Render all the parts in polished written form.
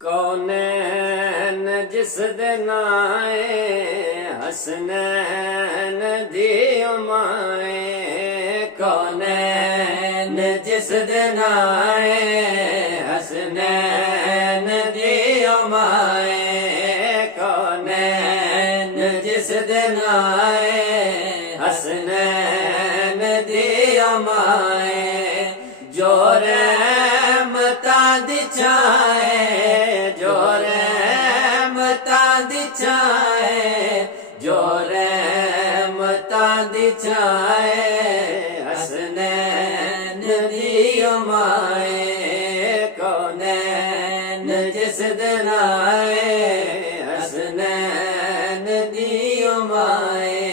कौनैन जिस दिन आए हसनैन दी माए। कौनैन जिस दिन आए हसनैन दी माए। कौनैन जिस दिन आए हसनैन दी माए। जो रहमतां दी छाए जो रहमतां दी छाए जो रहमतां दी छाए हसनैन दी माए। कौनैन जिस दिन आए हसनैन दी माए।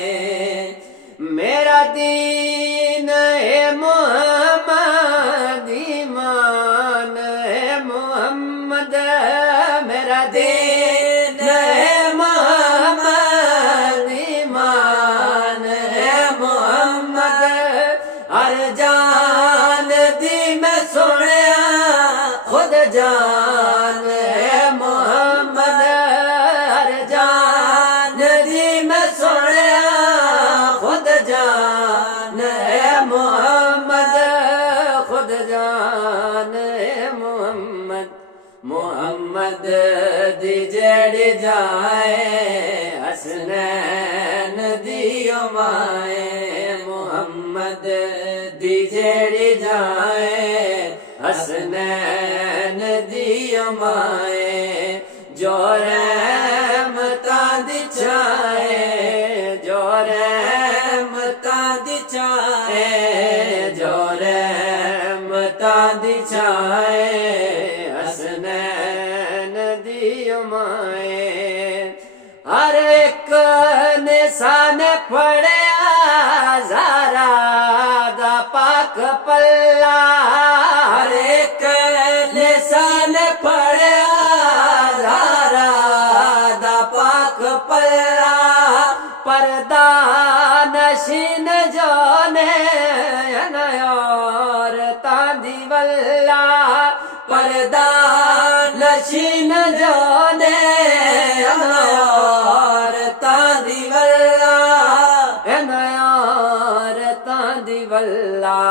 मेरा दीन है मोहम्मद ईमान है मोहम्मद। मेरा दीन है मोहम्मद ईमान है मोहम्मद। हर जान दी मैं सुनिया खुद जान है मोहम्मद। हर जान दी मैं सुनिया खुद जान है मोहम्मद। खुद जान है मोहम्मद। मोहम्मद दी जेड़ी जाए हसनैन दी माए। मोहम्मद दी जेड़ी जाए हसनैन दी माए। जो रहमतां दी छाए जो रहमतां दी छाए जो रहमतां दी छाए हसनैन दी माए। हर एक निशान पढ़िया ज़ारा दा पाक पल्ला। हर एक निशान पढ़िया ज़ारा दा पाक पल्ला। पर्दा नशीन जो ने औरतां दी वल्ला। पर्दा नशीन जो ने औरतां दी वल्ला। औरतां दी वल्ला।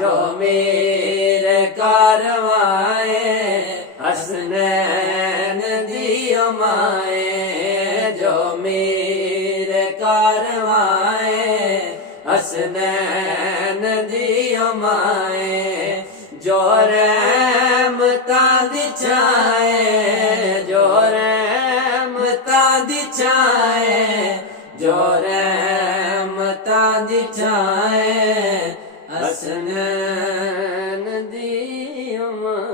जो मेरे कारवाए हसनैन दी माए। जो मेरे कारवाए हसनैन दी माए। जो रहमतां दी छाए जो रहमतां दी छाए जो रहमतां दी छाए हसनैन दी माए।